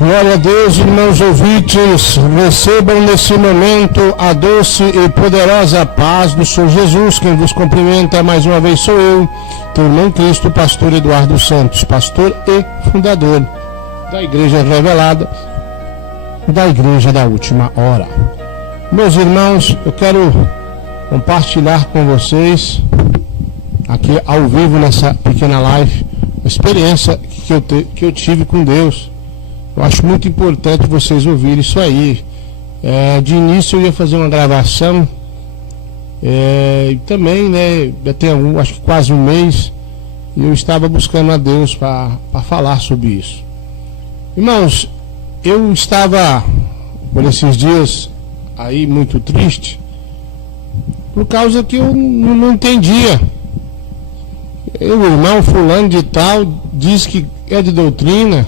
Glória a Deus, irmãos ouvintes, recebam nesse momento a doce e poderosa paz do Senhor Jesus. Quem vos cumprimenta mais uma vez sou eu, teu irmão Cristo, pastor Eduardo Santos, pastor e fundador da Igreja Revelada, da Igreja da Última Hora. Meus irmãos, eu quero compartilhar com vocês, aqui ao vivo nessa pequena live, uma experiência que eu tive com Deus. Eu acho muito importante vocês ouvirem isso aí. De início eu ia fazer uma gravação, e também, né, já tem acho que quase um mês, e eu estava buscando a Deus para falar sobre isso. Irmãos, eu estava por esses dias aí muito triste, por causa que eu não entendia. O irmão fulano de tal diz que é de doutrina,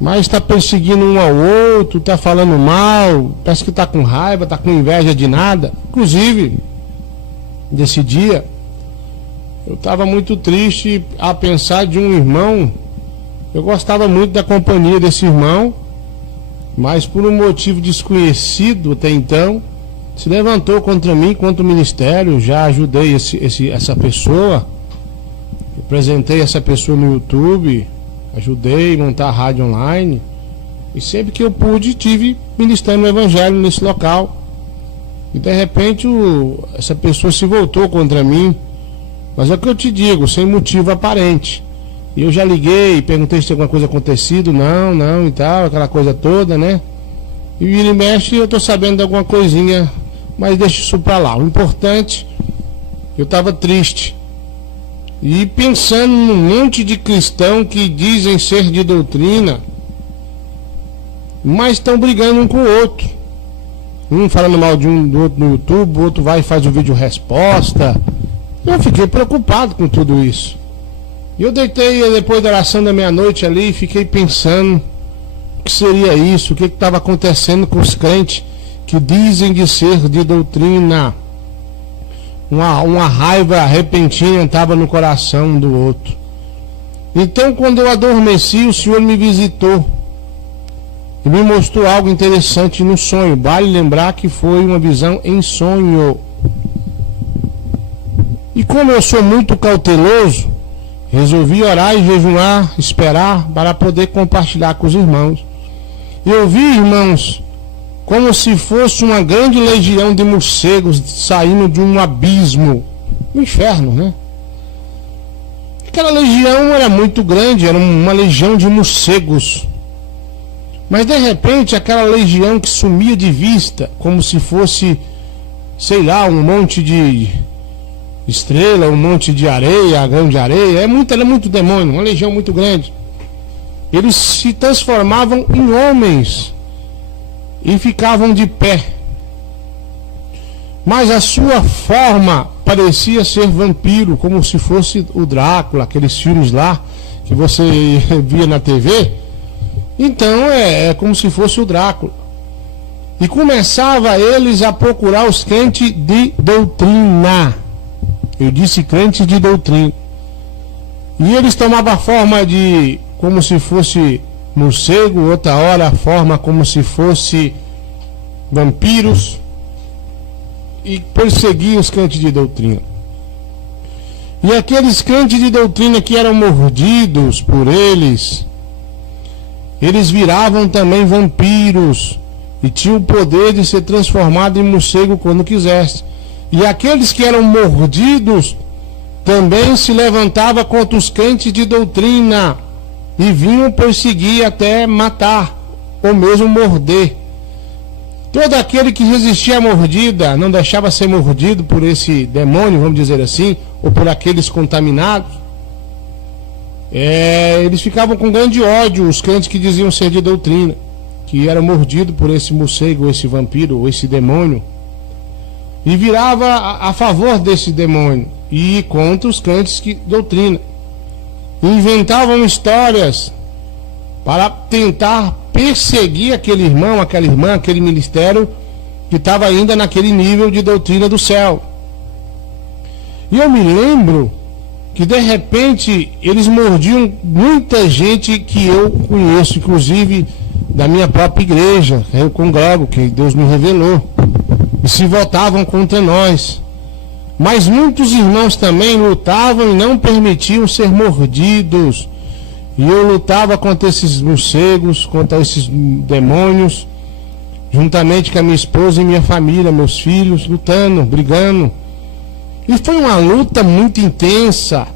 mas está perseguindo um ao outro, está falando mal, parece que está com raiva, está com inveja de nada. Inclusive, desse dia, eu estava muito triste a pensar de um irmão. Eu gostava muito da companhia desse irmão, mas por um motivo desconhecido até então, se levantou contra mim, contra o ministério. Já ajudei essa pessoa, apresentei essa pessoa no YouTube, ajudei a montar a rádio online, e sempre que eu pude tive ministrando o evangelho nesse local. E de repente essa pessoa se voltou contra mim, mas é o que eu te digo, sem motivo aparente. E eu já liguei, perguntei se tem alguma coisa acontecido, não e tal, aquela coisa toda, né? E vira e mexe, eu tô sabendo de alguma coisinha, mas deixa isso pra lá. O importante, eu tava triste e pensando num monte de cristão que dizem ser de doutrina, mas estão brigando um com o outro. Um falando mal de um do outro no YouTube, o outro vai e faz o vídeo resposta. Eu fiquei preocupado com tudo isso. E eu deitei depois da oração da meia-noite ali e fiquei pensando o que seria isso, o que estava acontecendo com os crentes que dizem de ser de doutrina. Uma raiva repentina estava no coração do outro. Então, quando eu adormeci, o Senhor me visitou e me mostrou algo interessante no sonho. Vale lembrar que foi uma visão em sonho. E como eu sou muito cauteloso, resolvi orar e jejuar, esperar para poder compartilhar com os irmãos. Eu vi, irmãos, como se fosse uma grande legião de morcegos saindo de um abismo, um inferno, né? Aquela legião era muito grande, era uma legião de morcegos. Mas de repente aquela legião que sumia de vista, como se fosse, sei lá, um monte de estrela, um monte de areia, grão de areia, era muito demônio, uma legião muito grande. Eles se transformavam em homens e ficavam de pé, mas a sua forma parecia ser vampiro, como se fosse o Drácula, aqueles filmes lá que você via na TV. Então é como se fosse o Drácula. E começava eles a procurar os crentes de doutrina. Eu disse crentes de doutrina. E eles tomavam a forma de como se fosse morcego, outra hora a forma como se fosse vampiros, e perseguiam os crentes de doutrina. E aqueles crentes de doutrina que eram mordidos por eles viravam também vampiros e tinham o poder de ser transformado em morcego quando quisesse. E aqueles que eram mordidos também se levantavam contra os crentes de doutrina e vinham perseguir até matar, ou mesmo morder. Todo aquele que resistia à mordida, não deixava ser mordido por esse demônio, vamos dizer assim, ou por aqueles contaminados, eles ficavam com grande ódio, os crentes que diziam ser de doutrina, que eram mordidos por esse morcego, ou esse vampiro, ou esse demônio, e virava a favor desse demônio e contra os crentes de doutrina. Inventavam histórias para tentar perseguir aquele irmão, aquela irmã, aquele ministério que estava ainda naquele nível de doutrina do céu. E eu me lembro que de repente eles mordiam muita gente que eu conheço, inclusive da minha própria igreja, eu congrego, que Deus me revelou, e se voltavam contra nós. Mas muitos irmãos também lutavam e não permitiam ser mordidos. E eu lutava contra esses morcegos, contra esses demônios, juntamente com a minha esposa e minha família, meus filhos, lutando, brigando. E foi uma luta muito intensa.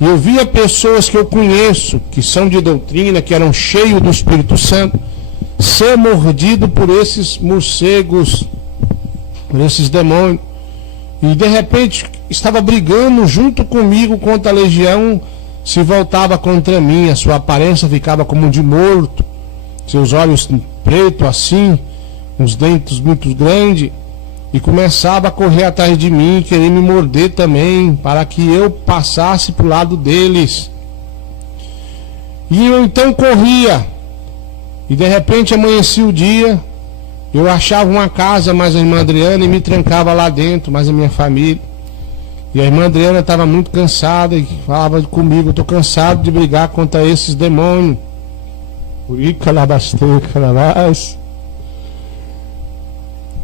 E eu via pessoas que eu conheço, que são de doutrina, que eram cheios do Espírito Santo, ser mordido por esses morcegos, por esses demônios. E de repente estava brigando junto comigo contra a legião, se voltava contra mim, a sua aparência ficava como de morto, seus olhos pretos assim, os dentes muito grandes, e começava a correr atrás de mim, querer me morder também, para que eu passasse para o lado deles. E eu então corria, e de repente amanhecia o dia, eu achava uma casa, mais a irmã Adriana, e me trancava lá dentro, mais a minha família. E a irmã Adriana estava muito cansada e falava comigo: eu estou cansado de brigar contra esses demônios.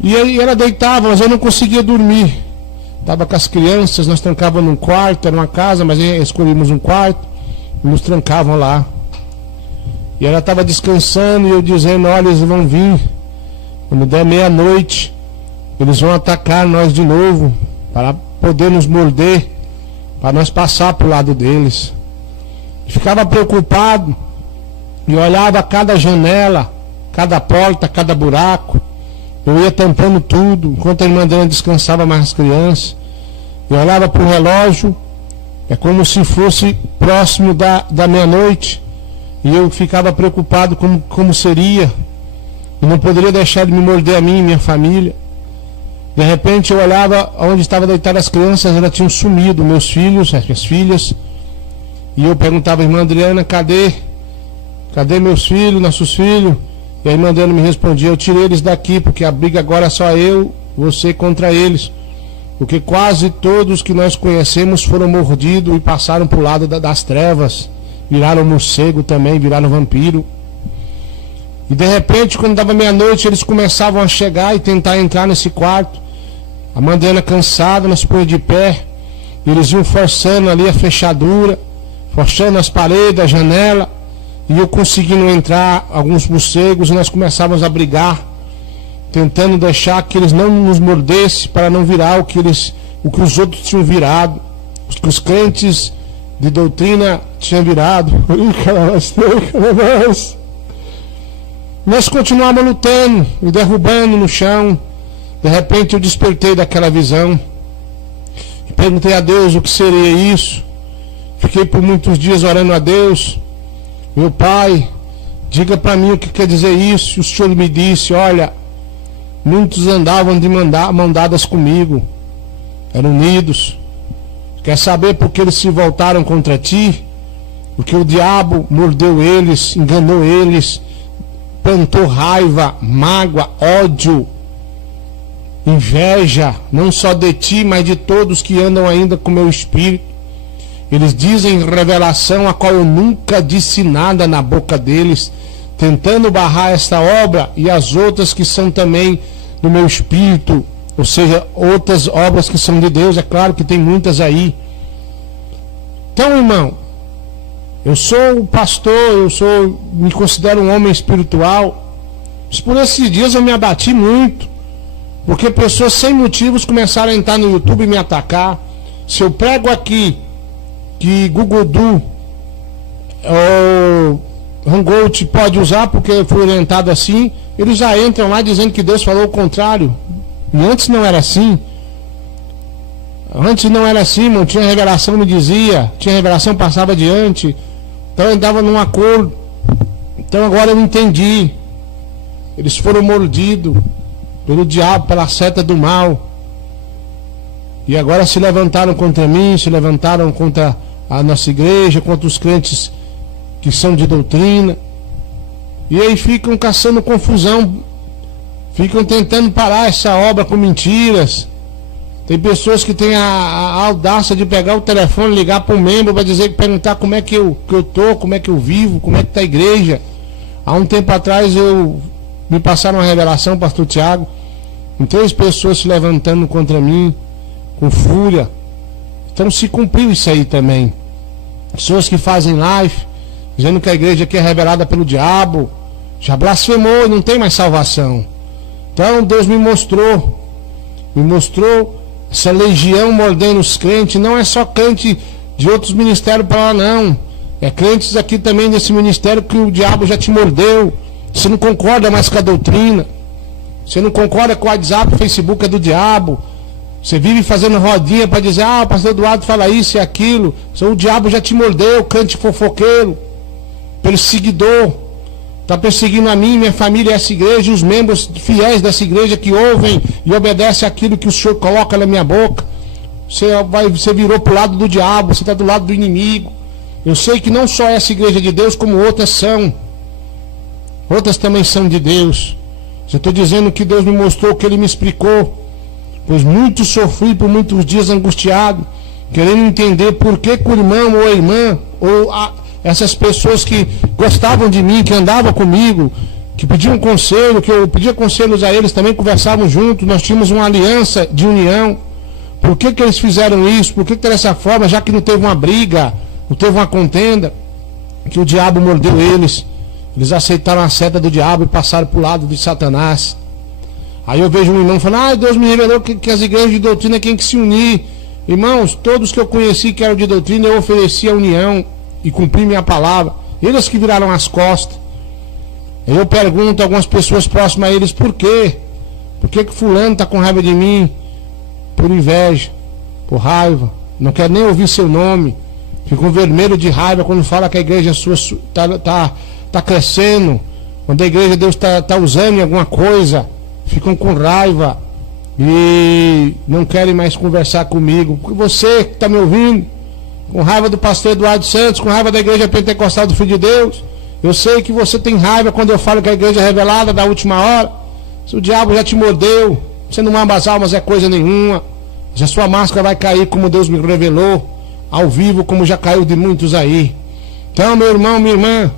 E aí ela deitava, mas eu não conseguia dormir. Estava com as crianças, nós trancávamos num quarto, era uma casa, mas escolhemos um quarto, e nos trancavam lá. E ela estava descansando e eu dizendo: olha, eles vão vir. Quando der meia-noite, eles vão atacar nós de novo, para poder nos morder, para nós passar para o lado deles. E ficava preocupado, e olhava cada janela, cada porta, cada buraco. Eu ia tampando tudo, enquanto a irmã Adriana descansava mais as crianças. Eu olhava para o relógio, é como se fosse próximo da meia-noite, e eu ficava preocupado como seria. Eu não poderia deixar de me morder a mim e minha família. De repente eu olhava onde estava deitada as crianças, elas tinham sumido, meus filhos, as minhas filhas. E eu perguntava à irmã Adriana: cadê? Cadê meus filhos, nossos filhos? E a irmã Adriana me respondia: eu tirei eles daqui, porque a briga agora é só eu, você contra eles. Porque quase todos que nós conhecemos foram mordidos e passaram para o lado das trevas. Viraram morcego também, viraram vampiro. E de repente, quando dava meia-noite, eles começavam a chegar e tentar entrar nesse quarto. A irmã Adriana cansada, nós põe de pé. E eles iam forçando ali a fechadura, forçando as paredes, a janela. E eu conseguindo entrar, alguns morcegos, e nós começávamos a brigar, tentando deixar que eles não nos mordessem, para não virar o que os outros tinham virado, o que os crentes de doutrina tinham virado. Nós continuávamos lutando e derrubando no chão. De repente eu despertei daquela visão e perguntei a Deus o que seria isso. Fiquei por muitos dias orando a Deus: meu Pai, diga para mim o que quer dizer isso. E o Senhor me disse: olha, muitos andavam de mão dadas comigo, eram unidos. Quer saber por que eles se voltaram contra ti? Porque o diabo mordeu eles, enganou eles, plantou raiva, mágoa, ódio, inveja, não só de ti, mas de todos que andam ainda com meu espírito. Eles dizem revelação a qual eu nunca disse nada na boca deles, tentando barrar esta obra e as outras que são também no meu espírito, ou seja, outras obras que são de Deus. É claro que tem muitas aí. Então, irmão, eu sou pastor, me considero um homem espiritual, mas por esses dias eu me abati muito, porque pessoas sem motivos começaram a entrar no YouTube e me atacar. Se eu prego aqui que Gugudu ou Hangout pode usar porque foi orientado assim, eles já entram lá dizendo que Deus falou o contrário. E antes não era assim. Antes não era assim, irmão. Tinha revelação, me dizia, tinha revelação, passava adiante. Então eu andava num acordo. Então agora eu entendi. Eles foram mordidos pelo diabo, pela seta do mal. E agora se levantaram contra mim, se levantaram contra a nossa igreja, contra os crentes que são de doutrina. E aí ficam caçando confusão, ficam tentando parar essa obra com mentiras, Tem pessoas que têm a audácia de pegar o telefone, ligar para um membro para perguntar como é que eu tô, como é que eu vivo, como é que está a igreja. Há um tempo atrás me passaram uma revelação, pastor Tiago, com 3 pessoas se levantando contra mim, com fúria. Então se cumpriu isso aí também. Pessoas que fazem live, dizendo que a igreja aqui é revelada pelo diabo, já blasfemou e não tem mais salvação. Então Deus me mostrou essa legião mordendo os crentes. Não é só crente de outros ministérios para lá, não. É crentes aqui também desse ministério que o diabo já te mordeu. Você não concorda mais com a doutrina. Você não concorda com o WhatsApp, o Facebook é do diabo. Você vive fazendo rodinha para dizer, o pastor Eduardo fala isso e aquilo. O diabo já te mordeu, crente fofoqueiro, perseguidor. Está perseguindo a mim, minha família, essa igreja, e os membros fiéis dessa igreja que ouvem e obedecem aquilo que o Senhor coloca na minha boca. Você virou para o lado do diabo, você está do lado do inimigo. Eu sei que não só essa igreja de Deus, como outras são. Outras também são de Deus. Eu estou dizendo que Deus me mostrou, que Ele me explicou. Pois muito sofri por muitos dias angustiado, querendo entender por que o irmão ou a irmã, essas pessoas que gostavam de mim, que andavam comigo, que pediam conselho, que eu pedia conselhos a eles, também conversavam juntos, nós tínhamos uma aliança de união. Por que eles fizeram isso? Por que dessa forma, já que não teve uma briga, não teve uma contenda, que o diabo mordeu eles? Eles aceitaram a seta do diabo e passaram para o lado de Satanás. Aí eu vejo um irmão falando, Deus me revelou que as igrejas de doutrina têm que se unir. Irmãos, todos que eu conheci que eram de doutrina, eu ofereci a união e cumpri minha palavra. Eles que viraram as costas. Eu pergunto a algumas pessoas próximas a eles, por quê? Por que fulano está com raiva de mim? Por inveja, por raiva, não quer nem ouvir seu nome. Ficam vermelho de raiva quando fala que a igreja sua está crescendo. Quando a igreja de Deus está usando em alguma coisa, ficam com raiva e não querem mais conversar comigo. Porque você que está me ouvindo, com raiva do pastor Eduardo Santos, com raiva da igreja pentecostal do Filho de Deus, eu sei que você tem raiva quando eu falo que a igreja é revelada da última hora. Se o diabo já te mordeu, você não ama as almas é coisa nenhuma. Já sua máscara vai cair como Deus me revelou, ao vivo, como já caiu de muitos aí. Então, meu irmão, minha irmã,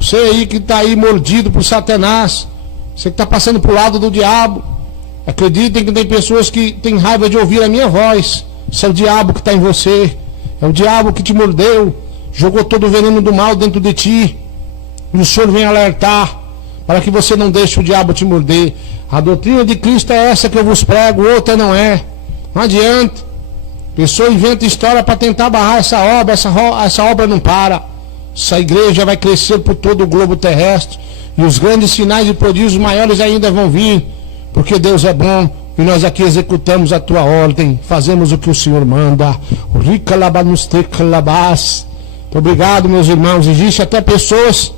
você aí que está aí mordido por Satanás, você que está passando para o lado do diabo, acreditem que tem pessoas que têm raiva de ouvir a minha voz. Isso é o diabo que está em você. É o diabo que te mordeu, jogou todo o veneno do mal dentro de ti. E o Senhor vem alertar para que você não deixe o diabo te morder. A doutrina de Cristo é essa que eu vos prego, outra não é. Não adianta. A pessoa inventa história para tentar barrar essa obra. Essa obra não para. Essa igreja vai crescer por todo o globo terrestre. E os grandes sinais e prodígios maiores ainda vão vir. Porque Deus é bom. E nós aqui executamos a tua ordem. Fazemos o que o Senhor manda. Muito obrigado, meus irmãos. Existe até pessoas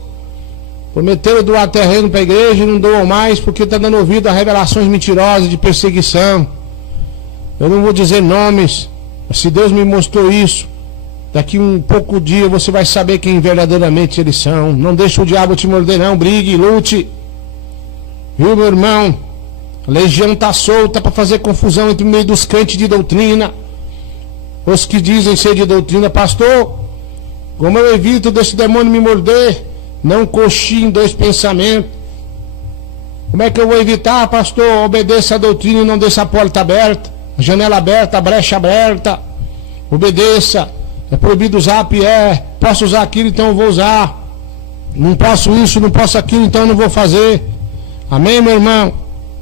prometeram doar terreno para a igreja e não doam mais porque está dando ouvido a revelações mentirosas de perseguição. Eu não vou dizer nomes, mas se Deus me mostrou isso, daqui um pouco dia você vai saber quem verdadeiramente eles são. Não deixe o diabo te morder não, brigue, lute. Viu, meu irmão? A legião está solta para fazer confusão entre o meio dos crentes de doutrina. Os que dizem ser de doutrina, pastor, como eu evito desse demônio me morder? Não coxie em 2 pensamentos. Como é que eu vou evitar, pastor? Obedeça a doutrina e não deixe a porta aberta, a janela aberta, a brecha aberta. Obedeça. É proibido usar posso usar aquilo, então eu vou usar. Não posso isso, não posso aquilo, então eu não vou fazer. Amém, meu irmão?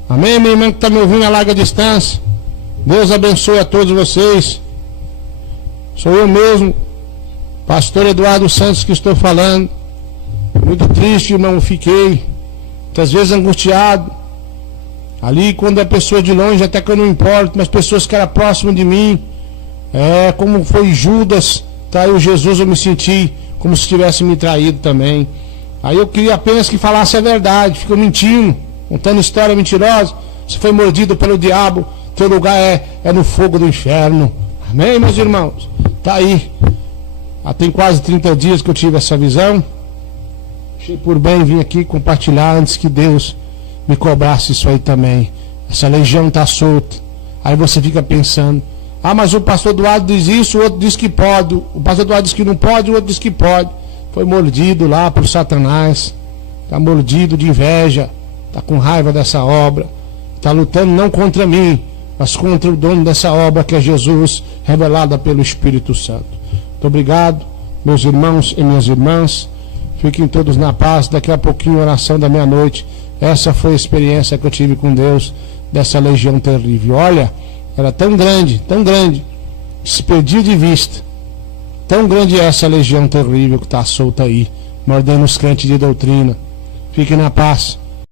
Amém, minha irmã que está me ouvindo a larga distância? Deus abençoe a todos vocês. Sou eu mesmo, pastor Eduardo Santos, que estou falando. Muito triste, irmão, fiquei muitas vezes angustiado. Ali, quando é pessoa de longe, até que eu não importo, mas pessoas que eram próximas de mim, como foi Judas, traiu Jesus, eu me senti como se tivesse me traído também. Aí eu queria apenas que falasse a verdade, ficou mentindo, contando história mentirosa. Você foi mordido pelo diabo, teu lugar é no fogo do inferno. Amém, meus irmãos? Tá aí. Tem quase 30 dias que eu tive essa visão. Achei por bem vir aqui compartilhar antes que Deus me cobrasse isso aí também. Essa legião está solta. Aí você fica pensando, ah, mas o pastor Eduardo diz isso, o outro diz que pode, o pastor Eduardo diz que não pode, o outro diz que pode. Foi mordido lá por Satanás, está mordido de inveja, está com raiva dessa obra, está lutando não contra mim, mas contra o dono dessa obra, que é Jesus, revelada pelo Espírito Santo. Muito obrigado, meus irmãos e minhas irmãs. Fiquem todos na paz. Daqui a pouquinho, oração da meia-noite. Essa foi a experiência que eu tive com Deus, dessa legião terrível. Olha, era tão grande, se perdia de vista. Tão grande é essa legião terrível que está solta aí, mordendo os crentes de doutrina. Fiquem na paz.